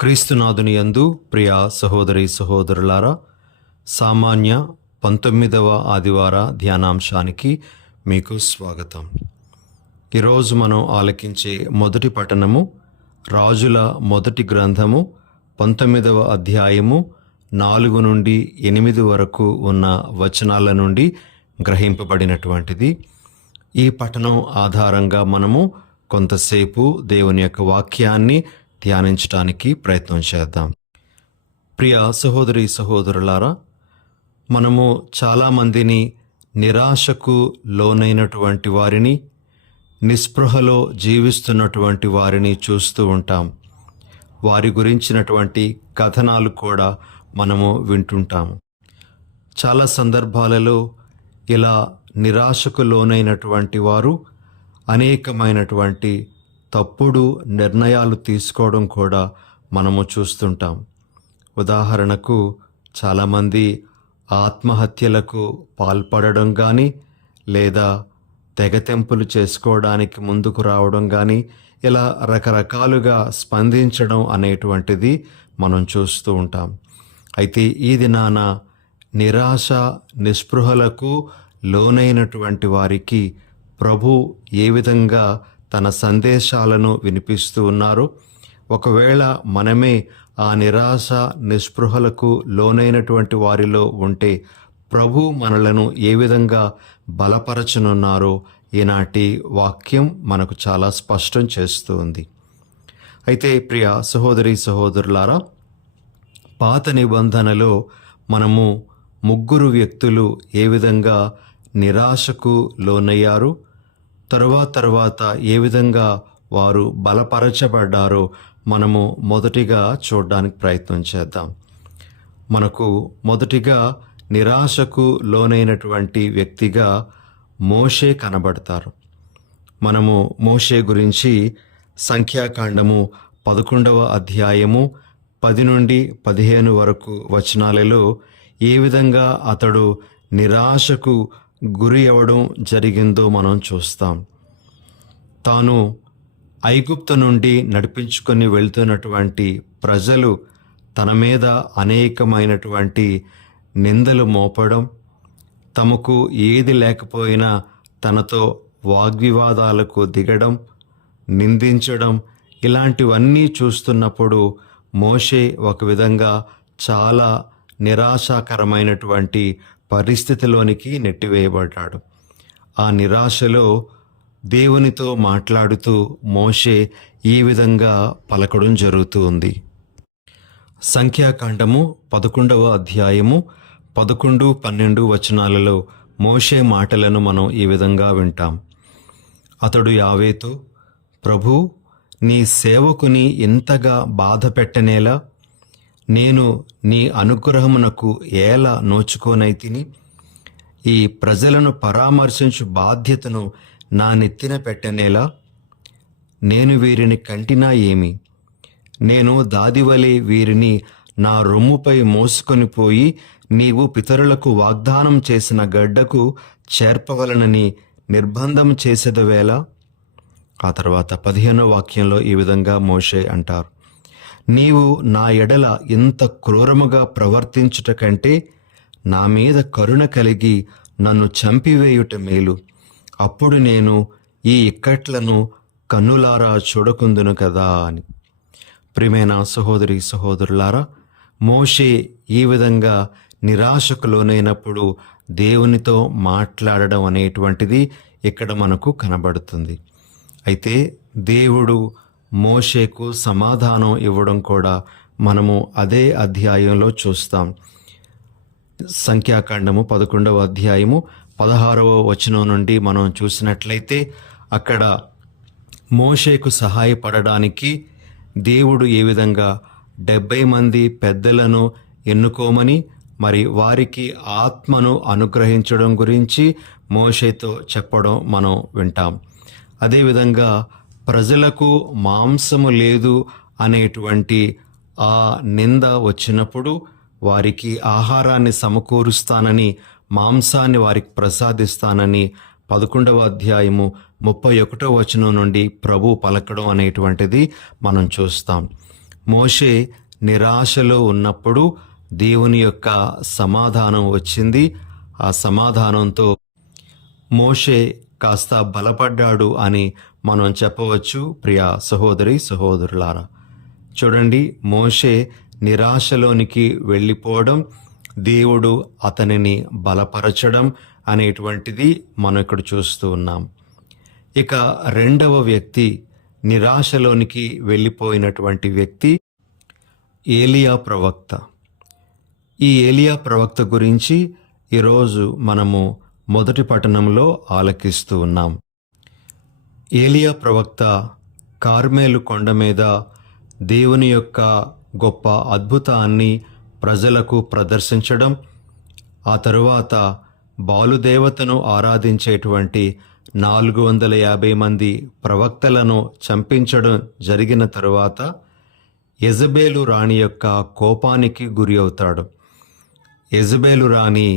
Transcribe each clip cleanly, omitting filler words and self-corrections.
క్రీస్తునాథుని యందు ప్రియ సహోదరి సహోదరులారా, సామాన్య 19వ ఆదివార ధ్యానాంశానికి మీకు స్వాగతం. ఈరోజు మనం ఆలకించే మొదటి పఠనము రాజుల మొదటి గ్రంథము 19వ అధ్యాయము 4 నుండి 8 వరకు ఉన్న వచనాల నుండి గ్రహింపబడినటువంటిది. ఈ పఠనం ఆధారంగా మనము కొంతసేపు దేవుని యొక్క వాక్యాన్ని ధ్యానించడానికి ప్రయత్నం చేద్దాం. ప్రియ సహోదరి సహోదరులారా, మనము చాలామందిని నిరాశకు లోనైనటువంటి వారిని, నిస్పృహలో జీవిస్తున్నటువంటి వారిని చూస్తూ ఉంటాం. వారి గురించినటువంటి కథనాలు కూడా మనము వింటుంటాము. చాలా సందర్భాలలో ఇలా నిరాశకు లోనైనటువంటి వారు అనేకమైనటువంటి తప్పుడు నిర్ణయాలు తీసుకోవడం కూడా మనము చూస్తుంటాం. ఉదాహరణకు, చాలామంది ఆత్మహత్యలకు పాల్పడడం కానీ, లేదా తెగతెంపులు చేసుకోవడానికి ముందుకు రావడం కానీ, ఇలా రకరకాలుగా స్పందించడం అనేటువంటిది మనం చూస్తూ ఉంటాం. అయితే ఈ దినాన నిరాశ నిస్పృహలకు లోనైనటువంటి వారికి ప్రభు ఏ విధంగా తన సందేశాలను వినిపిస్తూ ఉన్నారు, ఒకవేళ మనమే ఆ నిరాశ నిస్పృహలకు లోనైనటువంటి వారిలో ఉంటే ప్రభు మనలను ఏ విధంగా బలపరచనున్నారో ఈనాటి వాక్యం మనకు చాలా స్పష్టం చేస్తూ ఉంది. అయితే ప్రియ సహోదరి సహోదరులారా, పాత నిబంధనలో మనము 3 వ్యక్తులు ఏ విధంగా నిరాశకు లోనయ్యారు, తర్వాత ఏ విధంగా వారు బలపరచబడ్డారో మనము మొదటిగా చూడడానికి ప్రయత్నం చేద్దాం. మనకు మొదటిగా నిరాశకు లోనైనటువంటి వ్యక్తిగా మోషే కనబడతారు. మనము మోషే గురించి సంఖ్యాకాండము 11వ అధ్యాయము 10 నుండి 15 వరకు వచనాలలో ఏ విధంగా అతడు నిరాశకు గురి అవ్వడం జరిగిందో మనం చూస్తాం. తాను ఐగుప్తు నుండి నడిపించుకొని వెళ్తున్నటువంటి ప్రజలు తన మీద అనేకమైనటువంటి నిందలు మోపడం, తమకు ఏది లేకపోయినా తనతో వాగ్వివాదాలకు దిగడం, నిందించడం, ఇలాంటివన్నీ చూస్తున్నప్పుడు మోషే ఒక విధంగా చాలా నిరాశాకరమైనటువంటి పరిస్థితిలోనికి నెట్టివేయబడ్డాడు. ఆ నిరాశలో దేవునితో మాట్లాడుతూ మోషే ఈ విధంగా పలకడం జరుగుతూ ఉంది. సంఖ్యాకాండము 11వ అధ్యాయము 11, 12 వచనాలలో మోషే మాటలను మనం ఈ విధంగా వింటాం. అతడు యావేతో, ప్రభూ, నీ సేవకుని ఇంతగా బాధ పెట్టనేలా? నేను నీ అనుగ్రహమునకు ఏలా నోచుకోనైతిని? ఈ ప్రజలను పరామర్శించు బాధ్యతను నా నెత్తిన పెట్టనేలా? నేను వీరిని కంటినా ఏమి? నేను దాదివలే వీరిని నా రొమ్ముపై మోసుకొని పోయి నీవు పితరులకు వాగ్దానం చేసిన గడ్డకు చేర్పవలనని నిర్బంధం చేసేదవేళ? ఆ తర్వాత 15వ వాక్యంలో ఈ విధంగా మోషే అంటారు, నీవు నా ఎడల ఇంత క్రూరముగా ప్రవర్తించుట కంటే నా మీద కరుణ కలిగి నన్ను చంపివేయుట మేలు. అప్పుడు నేను ఈ ఇక్కట్లను కన్నులారా చూడకుందును కదా అని. ప్రియమైన సహోదరి సహోదరులారా, మోషే ఈ విధంగా నిరాశకు లోనైనప్పుడు దేవునితో మాట్లాడడం అనేటువంటిది ఇక్కడ మనకు కనబడుతుంది. అయితే దేవుడు మోషేకు సమాధానం ఇవ్వడం కూడా మనము అదే అధ్యాయంలో చూస్తాం. సంఖ్యాకాండము 11వ అధ్యాయము 16వ వచనం నుండి మనం చూసినట్లయితే అక్కడ మోషేకు సహాయపడడానికి దేవుడు ఏ విధంగా 70 మంది పెద్దలను ఎన్నుకోమని, మరి వారికి ఆత్మను అనుగ్రహించడం గురించి మోషేతో చెప్పడం మనం వింటాం. అదేవిధంగా ప్రజలకు మాంసము లేదు అనేటువంటి ఆ నింద వచ్చినప్పుడు వారికి ఆహారాన్ని సమకూరుస్తానని, మాంసాన్ని వారికి ప్రసాదిస్తానని 11వ అధ్యాయము 31వ వచనం నుండి ప్రభు పలకడం అనేటువంటిది మనం చూస్తాం. మోషే నిరాశలో ఉన్నప్పుడు దేవుని యొక్క సమాధానం వచ్చింది. ఆ సమాధానంతో మోషే కాస్త బలపడ్డాడు అని మనం చెప్పవచ్చు. ప్రియ సహోదరి సహోదరులారా, చూడండి, మోషే నిరాశలోనికి వెళ్ళిపోవడం, దేవుడు అతనిని బలపరచడం అనేటువంటిది మనం ఇక్కడ చూస్తూ ఉన్నాం. ఇక రెండవ వ్యక్తి, నిరాశలోనికి వెళ్ళిపోయినటువంటి వ్యక్తి ఏలియా ప్రవక్త. ఈ ఏలియా ప్రవక్త గురించి ఈరోజు మనము మొదటి పట్టణంలో ఆలకిస్తూ ఉన్నాం. ఏలియా ప్రవక్త కార్మెలు కొండ మీద దేవుని యొక్క గొప్ప అద్భుతాన్ని ప్రజలకు ప్రదర్శించడం, ఆ తరువాత బాలుదేవతను ఆరాధించేటువంటి 450 మంది ప్రవక్తలను చంపించడం జరిగిన తరువాత యెజబేలు రాణి యొక్క కోపానికి గురి అవుతాడు. యెజబేలు రాణి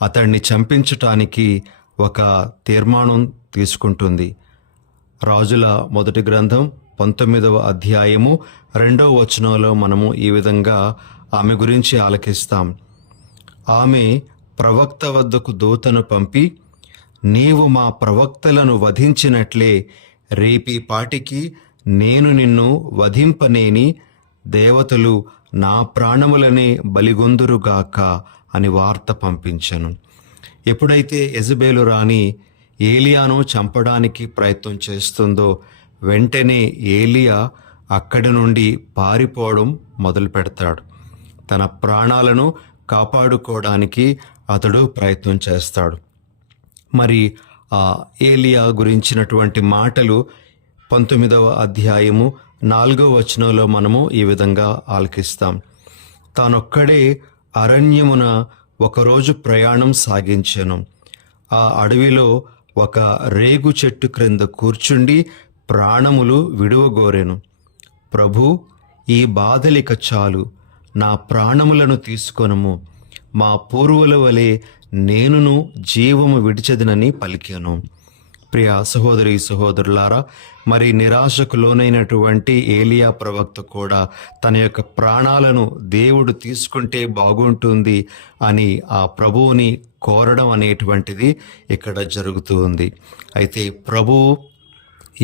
అతన్ని చంపించటానికి ఒక తీర్మానం తీసుకుంటుంది. రాజుల మొదటి గ్రంథం 19వ అధ్యాయము 2వ వచనంలో మనము ఈ విధంగా ఆమె గురించి ఆలకిస్తాం. ఆమె ప్రవక్త వద్దకు దూతను పంపి, నీవు మా ప్రవక్తలను వధించినట్లే రేపీ పాటికి నేను నిన్ను వధింపనేని దేవతలు నా ప్రాణములనే బలిగొందురుగాక అని వార్త పంపించెను. ఎప్పుడైతే యెజబేలు రాణి ఏలియాను చంపడానికి ప్రయత్నం చేస్తుందో వెంటనే ఏలియా అక్కడి నుండి పారిపోవడం మొదలు పెడతాడు. తన ప్రాణాలను కాపాడుకోవడానికి అతడు ప్రయత్నం చేస్తాడు. మరి ఆ ఏలియా గురించినటువంటి మాటలు 19వ అధ్యాయము 4వ వచనంలో మనము ఈ విధంగా ఆలకిస్తాం. తానొక్కడే అరణ్యమున ఒకరోజు ప్రయాణం సాగించెను. ఆ అడవిలో ఒక రేగు చెట్టు క్రింద కూర్చుండి ప్రాణములు విడువగోరెను. ప్రభు, ఈ బాధలిక చాలు, నా ప్రాణములను తీసుకొనుము, మా పూర్వుల వలె నేనును జీవము విడిచెదనని పలికాను. ప్రియ సహోదరి సహోదరులారా, మరి నిరాశకు లోనైనటువంటి ఏలియా ప్రవక్త కూడా తన యొక్క ప్రాణాలను దేవుడు తీసుకుంటే బాగుంటుంది అని ఆ ప్రభువుని కోరడం అనేటువంటిది ఇక్కడ జరుగుతూ ఉంది. అయితే ప్రభువు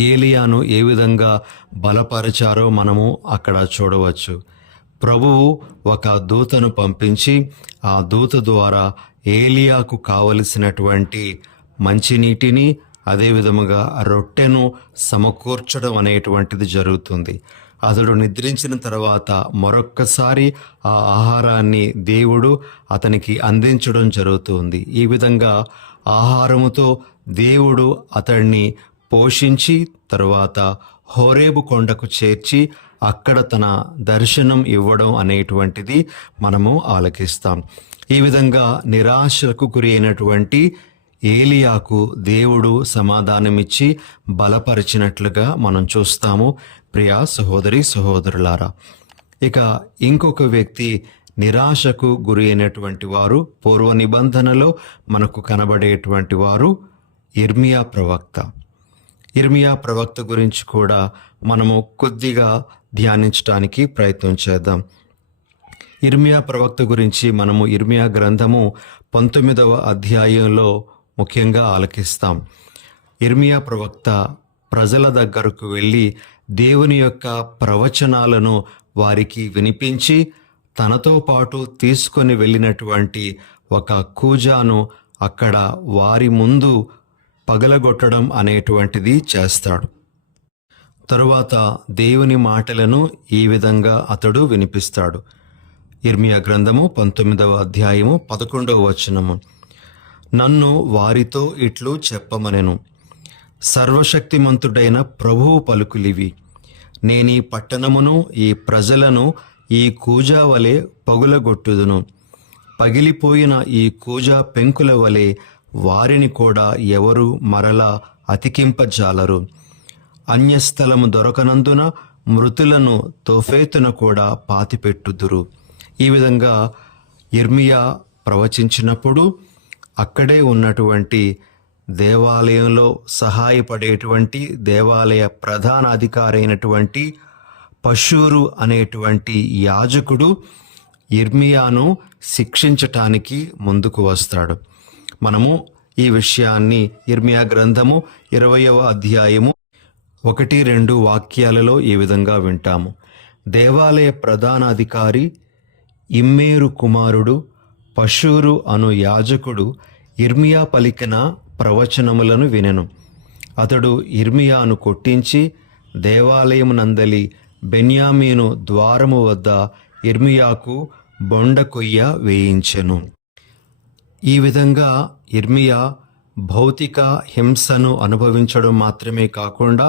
ఏలియాను ఏ విధంగా బలపరిచారో మనము అక్కడ చూడవచ్చు. ప్రభువు ఒక దూతను పంపించి ఆ దూత ద్వారా ఏలియాకు కావలసినటువంటి మంచినీటిని, అదేవిధముగా రొట్టెను సమకూర్చడం అనేటువంటిది జరుగుతుంది. అతడు నిద్రించిన తర్వాత మరొక్కసారి ఆ ఆహారాన్ని దేవుడు అతనికి అందించడం జరుగుతుంది. ఈ విధంగా ఆహారముతో దేవుడు అతన్ని పోషించి తరువాత హోరేబు కొండకు చేర్చి అక్కడ తన దర్శనం ఇవ్వడం అనేటువంటిది మనము ఆలకిస్తాం. ఈ విధంగా నిరాశకు గురి అయినటువంటి ఏలియాకు దేవుడు సమాధానమిచ్చి బలపరిచినట్లుగా మనం చూస్తాము. ప్రియా సహోదరి సహోదరులారా, ఇక ఇంకొక వ్యక్తి నిరాశకు గురి అయినటువంటి వారు పూర్వ నిబంధనలో మనకు కనబడేటువంటి వారు ఇర్మియా ప్రవక్త. ఇర్మియా ప్రవక్త గురించి కూడా మనము కొద్దిగా ధ్యానించడానికి ప్రయత్నం చేద్దాం. ఇర్మియా ప్రవక్త గురించి మనము ఇర్మియా గ్రంథము 19వ అధ్యాయంలో ముఖ్యంగా ఆలకిస్తాం. ఇర్మియా ప్రవక్త ప్రజల దగ్గరకు వెళ్ళి దేవుని యొక్క ప్రవచనాలను వారికి వినిపించి తనతో పాటు తీసుకొని వెళ్ళినటువంటి ఒక కూజాను అక్కడ వారి ముందు పగలగొట్టడం అనేటువంటిది చేస్తాడు. తరువాత దేవుని మాటలను ఈ విధంగా అతడు వినిపిస్తాడు. ఇర్మియా గ్రంథము 19వ అధ్యాయము 11వ వచనము, నన్ను వారితో ఇట్లు చెప్పమనెను, సర్వశక్తిమంతుడైన ప్రభువు పలుకులివి, నేనీ పట్టణమును ఈ ప్రజలను ఈ కూజా వలె పగులగొట్టుదును. పగిలిపోయిన ఈ కూజా పెంకుల వలె వారిని కూడా ఎవరు మరలా అతికింపజాలరు. అన్యస్థలము దొరకనందున మృతులను తోఫేతున కూడా పాతిపెట్టుదురు. ఈ విధంగా ఇర్మియా ప్రవచించినప్పుడు అక్కడే ఉన్నటువంటి దేవాలయంలో సహాయపడేటువంటి దేవాలయ ప్రధాన అధికారి అయినటువంటి పషూరు అనేటువంటి యాజకుడు యిర్మియాను శిక్షించటానికి ముందుకు వస్తాడు. మనము ఈ విషయాన్ని యిర్మియా గ్రంథము 20వ అధ్యాయము 1-2 వాక్యాలలో ఈ విధంగా వింటాము. దేవాలయ ప్రధానాధికారి ఇమ్మేరు కుమారుడు పషూరు అను యాజకుడు యిర్మియా పలికిన ప్రవచనములను వినెను. అతడు యిర్మియాను కొట్టించి దేవాలయమునందలి బెన్యామీను ద్వారము వద్ద యిర్మియాకు బొండ కొయ్య వేయించెను. ఈ విధంగా యిర్మియా భౌతిక హింసను అనుభవించడం మాత్రమే కాకుండా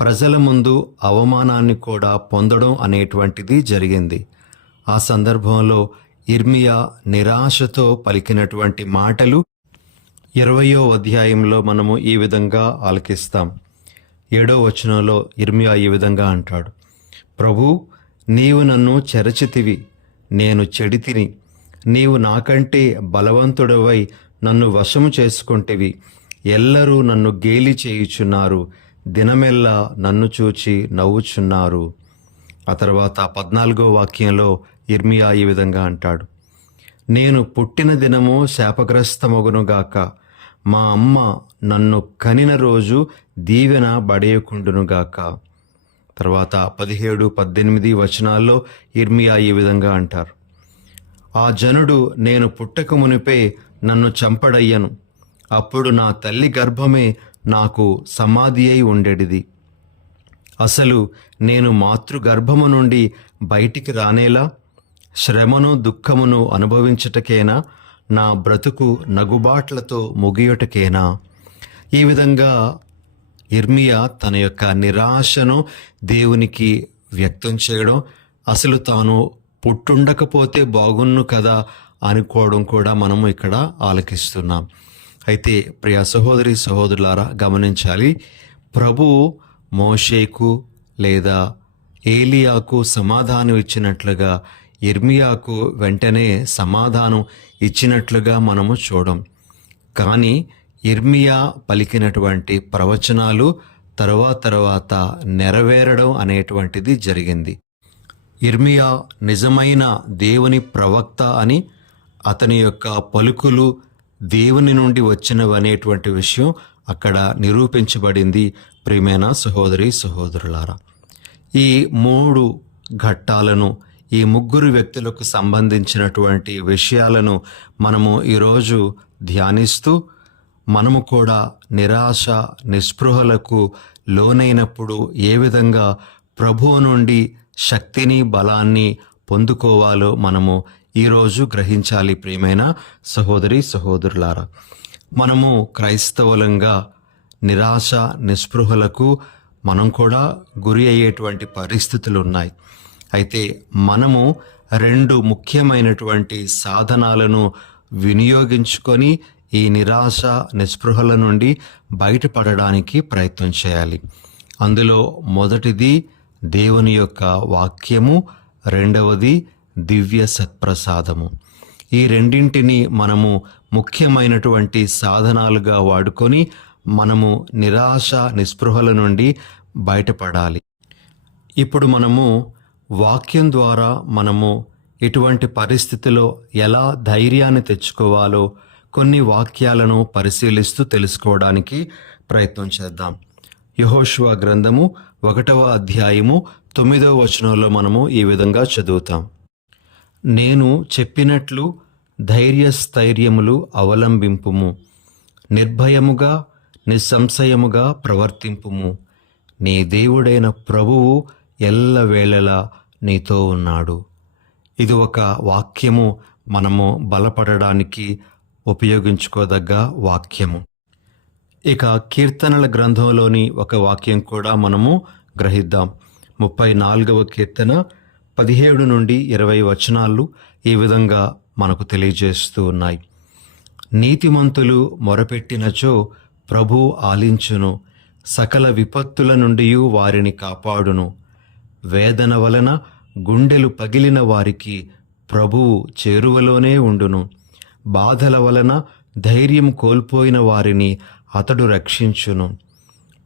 ప్రజల ముందు అవమానాన్ని కూడా పొందడం అనేటువంటిది జరిగింది. ఆ సందర్భంలో యిర్మియా నిరాశతో పలికినటువంటి మాటలు 20వ అధ్యాయంలో మనము ఈ విధంగా ఆలకిస్తాం. 7వ వచనంలో యిర్మియా ఈ విధంగా అంటాడు, ప్రభు, నీవు నన్ను చెరచితివి, నేను చెడితిని. నీవు నాకంటే బలవంతుడవై నన్ను వశము చేసుకొంటివి. ఎల్లరూ నన్ను గేలి చేయుచున్నారు, దినమెల్లా నన్ను చూచి నవ్వుచున్నారు. ఆ తర్వాత 14వ వాక్యంలో యిర్మియా ఈ విధంగా అంటాడు, నేను పుట్టిన దినము శాపగ్రస్తమగునుగాక, మా అమ్మ నన్ను కనిన రోజు దీవెన బడేయకుండునుగాక. తర్వాత 17-18 వచనాల్లో యిర్మియా ఈ విధంగా అంటారు, ఆ జనుడు నేను పుట్టక మునిపే నన్ను చంపడయ్యను, అప్పుడు నా తల్లి గర్భమే నాకు సమాధి అయి ఉండేడిది. అసలు నేను మాతృగర్భము నుండి బయటికి రానేలా, శ్రమను దుఃఖమును అనుభవించటకేనా, నా బ్రతుకు నగుబాట్లతో ముగియుటకేనా? ఈ విధంగా యిర్మియా తన యొక్క నిరాశను దేవునికి వ్యక్తం చేయడం, అసలు తాను పుట్టుండకపోతే బాగున్ను కదా అనుకోవడం కూడా మనము ఇక్కడ ఆలకిస్తున్నాం. అయితే ప్రియ సహోదరి సహోదరులారా, గమనించాలి, ప్రభువు మోషేకు లేదా ఏలియాకు సమాధానం ఇచ్చినట్లుగా యిర్మియాకు వెంటనే సమాధానం ఇచ్చినట్లుగా మనము చూడం. కానీ యిర్మియా పలికినటువంటి ప్రవచనాలు తర్వాత నెరవేరడం అనేటువంటిది జరిగింది. యిర్మియా నిజమైన దేవుని ప్రవక్త అని, అతని యొక్క పలుకులు దేవుని నుండి వచ్చినవనేటువంటి విషయం అక్కడ నిరూపించబడింది. ప్రియమైన సహోదరి సహోదరులారా, ఈ 3 ఘట్టాలను, ఈ 3 వ్యక్తులకు సంబంధించినటువంటి విషయాలను మనము ఈరోజు ధ్యానిస్తూ, మనము కూడా నిరాశ నిస్పృహలకు లోనైనప్పుడు ఏ విధంగా ప్రభువు నుండి శక్తిని బలాన్ని పొందుకోవాలో మనము ఈరోజు గ్రహించాలి. ప్రియమైన సహోదరి సహోదరులారా, మనము క్రైస్తవులంగా నిరాశ నిస్పృహలకు మనం కూడా గురి అయ్యేటువంటి పరిస్థితులు ఉన్నాయి. అయితే మనము 2 ముఖ్యమైనటువంటి సాధనాలను వినియోగించుకొని ఈ నిరాశ నిస్పృహల నుండి బయటపడడానికి ప్రయత్నం చేయాలి. అందులో మొదటిది దేవుని యొక్క వాక్యము, రెండవది దివ్య సత్ప్రసాదము. ఈ రెండింటిని మనము ముఖ్యమైనటువంటి సాధనాలుగా వాడుకొని మనము నిరాశ నిస్పృహల నుండి బయటపడాలి. ఇప్పుడు మనము వాక్యం ద్వారా మనము ఇటువంటి పరిస్థితిలో ఎలా ధైర్యాన్ని తెచ్చుకోవాలో కొన్ని వాక్యాలను పరిశీలిస్తూ తెలుసుకోవడానికి ప్రయత్నం చేద్దాం. యెహోషువ గ్రంథము 1వ అధ్యాయము 9వ వచనంలో మనము ఈ విధంగా చదువుతాం, నేను చెప్పినట్లు ధైర్యస్థైర్యములు అవలంబింపుము, నిర్భయముగా నిస్సంశయముగా ప్రవర్తింపుము, నీ దేవుడైన ప్రభువు ఎల్లవేళలా నీతో ఉన్నాడు. ఇది ఒక వాక్యము, మనము బలపడడానికి ఉపయోగించుకోదగ్గ వాక్యము. ఇక కీర్తనల గ్రంథంలోని ఒక వాక్యం కూడా మనము గ్రహిద్దాం. 34వ కీర్తన 17-20 వచనాలు ఈ విధంగా మనకు తెలియజేస్తూ ఉన్నాయి. నీతిమంతులు మొరపెట్టినచో ప్రభు ఆలించును, సకల విపత్తుల నుండి వారిని కాపాడును. వేదన వలన గుండెలు పగిలిన వారికి ప్రభువు చేరువలోనే ఉండును. బాధల వలన ధైర్యం కోల్పోయిన వారిని అతడు రక్షించును.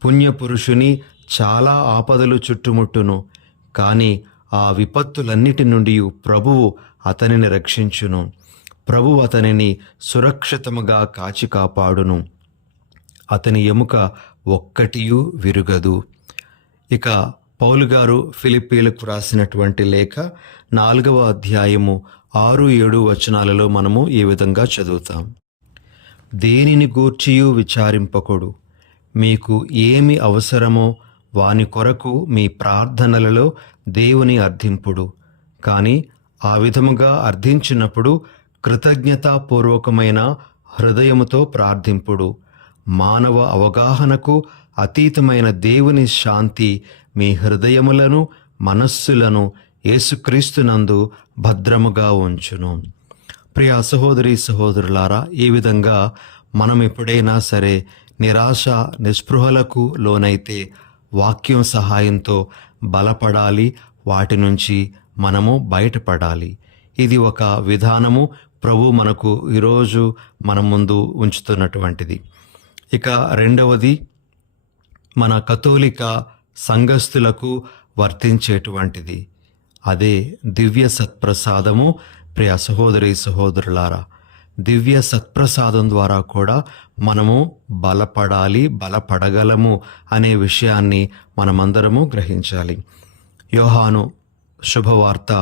పుణ్యపురుషుని చాలా ఆపదలు చుట్టుముట్టును, కానీ ఆ విపత్తులన్నిటి నుండి ప్రభువు అతనిని రక్షించును. ప్రభువు అతనిని సురక్షితముగా కాచి కాపాడును. అతని ఎముక ఒక్కటియూ విరుగదు. ఇక పౌలు గారు ఫిలిప్పీలకు రాసినటువంటి లేఖ 4వ అధ్యాయము 6-7 వచనాలలో మనము ఈ విధంగా చదువుతాం. దేనిని గూర్చియూ విచారింపకుడు, మీకు ఏమి అవసరమో వాని కొరకు మీ ప్రార్థనలలో దేవుని అర్థింపుడు. కానీ ఆ విధముగా అర్థించినప్పుడు కృతజ్ఞతాపూర్వకమైన హృదయముతో ప్రార్థింపుడు. మానవ అవగాహనకు అతీతమైన దేవుని శాంతి మీ హృదయములను మనస్సులను యేసుక్రీస్తునందు భద్రముగా ఉంచును. ప్రియ సహోదరి సహోదరులారా, ఈ విధంగా మనం ఎప్పుడైనా సరే నిరాశ నిస్పృహలకు లోనైతే వాక్యం సహాయంతో బలపడాలి, వాటి నుంచి మనము బయటపడాలి. ఇది ఒక విధానము ప్రభు మనకు ఈరోజు మన ముందు ఉంచుతున్నటువంటిది. ఇక రెండవది, మన కథోలిక సంఘస్థులకు వర్తించేటువంటిది. అదే దివ్య సత్ప్రసాదము. ప్రియ సహోదరి సహోదరులారా, దివ్య సత్ప్రసాదం ద్వారా కూడా మనము బలపడాలి, బలపడగలము అనే విషయాన్ని మనమందరము గ్రహించాలి. యోహాను శుభవార్త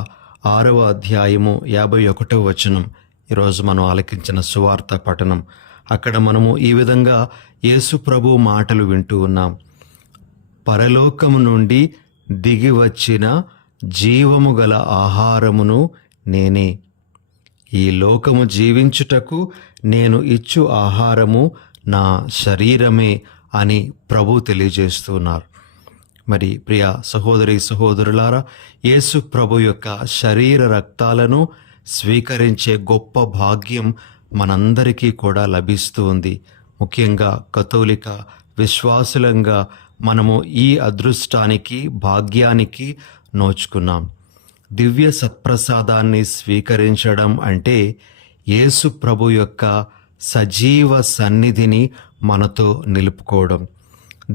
6వ అధ్యాయము 51వ వచనం ఈరోజు మనం ఆలకించిన సువార్త పఠనం. అక్కడ మనము ఈ విధంగా యేసు ప్రభు మాటలు వింటూ ఉన్నాం. పరలోకము నుండి దిగి వచ్చిన జీవము గల ఆహారమును నేనే. ఈ లోకము జీవించుటకు నేను ఇచ్చు ఆహారము నా శరీరమే అని ప్రభు తెలియజేస్తున్నారు. మరి ప్రియ సహోదరి సహోదరులారా, యేసు ప్రభు యొక్క శరీర రక్తాలను స్వీకరించే గొప్ప భాగ్యం మనందరికీ కూడా లభిస్తూ ఉంది. ముఖ్యంగా కథోలిక విశ్వాసులంగా మనము ఈ అదృష్టానికి భాగ్యానికి నోచుకున్నాం. దివ్య సత్ప్రసాదాన్ని స్వీకరించడం అంటే యేసు ప్రభు యొక్క సజీవ సన్నిధిని మనతో నిలుపుకోవడం.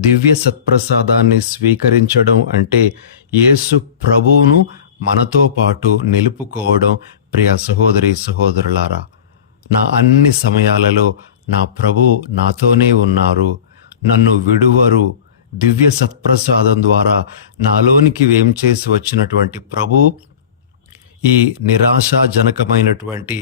దివ్య సత్ప్రసాదాన్ని స్వీకరించడం అంటే యేసు ప్రభువును మనతో పాటు నిలుపుకోవడం. ప్రియ సహోదరి సహోదరులారా, నా అన్ని సమయాలలో నా ప్రభు నాతోనే ఉన్నారు, నన్ను విడువరు. దివ్య సత్ప్రసాదం ద్వారా నాలోనికి వేం చేసి వచ్చినటువంటి ప్రభు ఈ నిరాశాజనకమైనటువంటి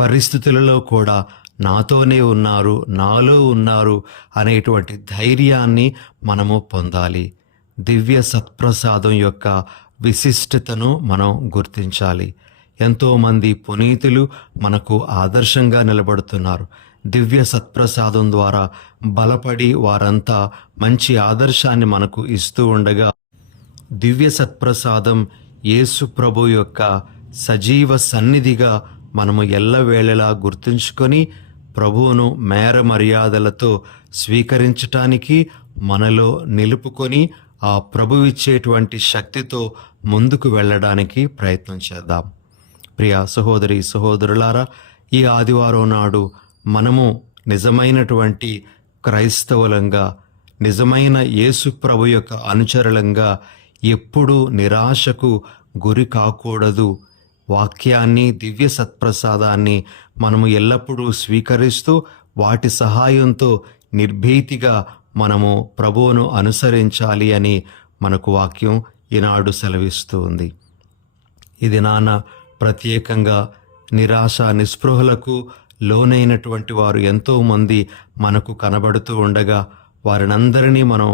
పరిస్థితులలో కూడా నాతోనే ఉన్నారు, నాలో ఉన్నారు అనేటువంటి ధైర్యాన్ని మనము పొందాలి. దివ్య సత్ప్రసాదం యొక్క విశిష్టతను మనం గుర్తించాలి. ఎంతోమంది పునీతులు మనకు ఆదర్శంగా నిలబడుతున్నారు. దివ్య సత్ప్రసాదం ద్వారా బలపడి వారంతా మంచి ఆదర్శాన్ని మనకు ఇస్తూ ఉండగా, దివ్య సత్ప్రసాదం యేసు ప్రభు యొక్క సజీవ సన్నిధిగా మనము ఎల్లవేళలా గుర్తుంచుకొని ప్రభువును మేర మర్యాదలతో స్వీకరించటానికి మనలో నిలుపుకొని ఆ ప్రభువిచ్చేటువంటి శక్తితో ముందుకు వెళ్ళడానికి ప్రయత్నం చేద్దాం. ప్రియ సహోదరి సహోదరులారా, ఈ ఆదివారం నాడు మనము నిజమైనటువంటి క్రైస్తవులంగా, నిజమైన యేసు ప్రభు యొక్క అనుచరులంగా ఎప్పుడూ నిరాశకు గురి కాకూడదు. వాక్యాన్ని, దివ్య సత్ప్రసాదాన్ని మనము ఎల్లప్పుడూ స్వీకరిస్తూ వాటి సహాయంతో నిర్భీతిగా మనము ప్రభువును అనుసరించాలి అని మనకు వాక్యం ఈనాడు సెలవిస్తూ ఉంది. ఇది నాన్న ప్రత్యేకంగా నిరాశ నిస్పృహలకు లోనైనటువంటి వారు ఎంతోమంది మనకు కనబడుతూ ఉండగా, వారినందరినీ మనం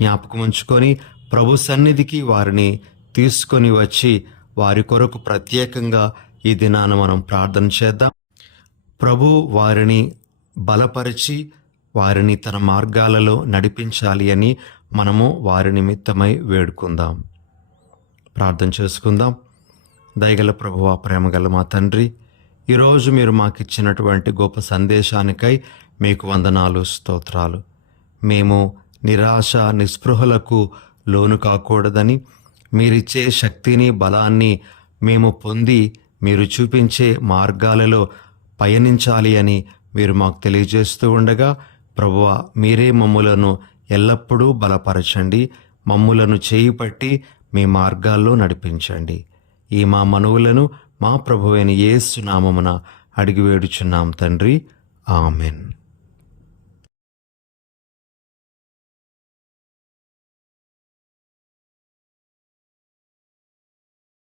జ్ఞాపకం ఉంచుకొని ప్రభు సన్నిధికి వారిని తీసుకొని వచ్చి వారి కొరకు ప్రత్యేకంగా ఈ దినాన మనం ప్రార్థన చేద్దాం. ప్రభు వారిని బలపరిచి వారిని తన మార్గాలలో నడిపించాలి అని మనము వారి నిమిత్తమై వేడుకుందాం. ప్రార్థన చేసుకుందాం. దయగల ప్రభువా, ప్రేమగల మా తండ్రి, ఈరోజు మీరు మాకు ఇచ్చినటువంటి గొప్ప సందేశానికై మీకు వందనాలు, స్తోత్రాలు. మేము నిరాశ నిస్పృహలకు లోను కాకూడదని, మీరిచ్చే శక్తిని బలాన్ని మేము పొంది మీరు చూపించే మార్గాలలో పయనించాలి అని మీరు మాకు తెలియజేస్తూ ఉండగా, ప్రభువా, మీరే మమ్ములను ఎల్లప్పుడూ బలపరచండి. మమ్ములను చేయి పట్టి మీ మార్గాల్లో నడిపించండి. ఈ మా మనవులను మా ప్రభువైన యేసు నామమున అడిగి వేడుచున్నాం తండ్రి. ఆమెన్.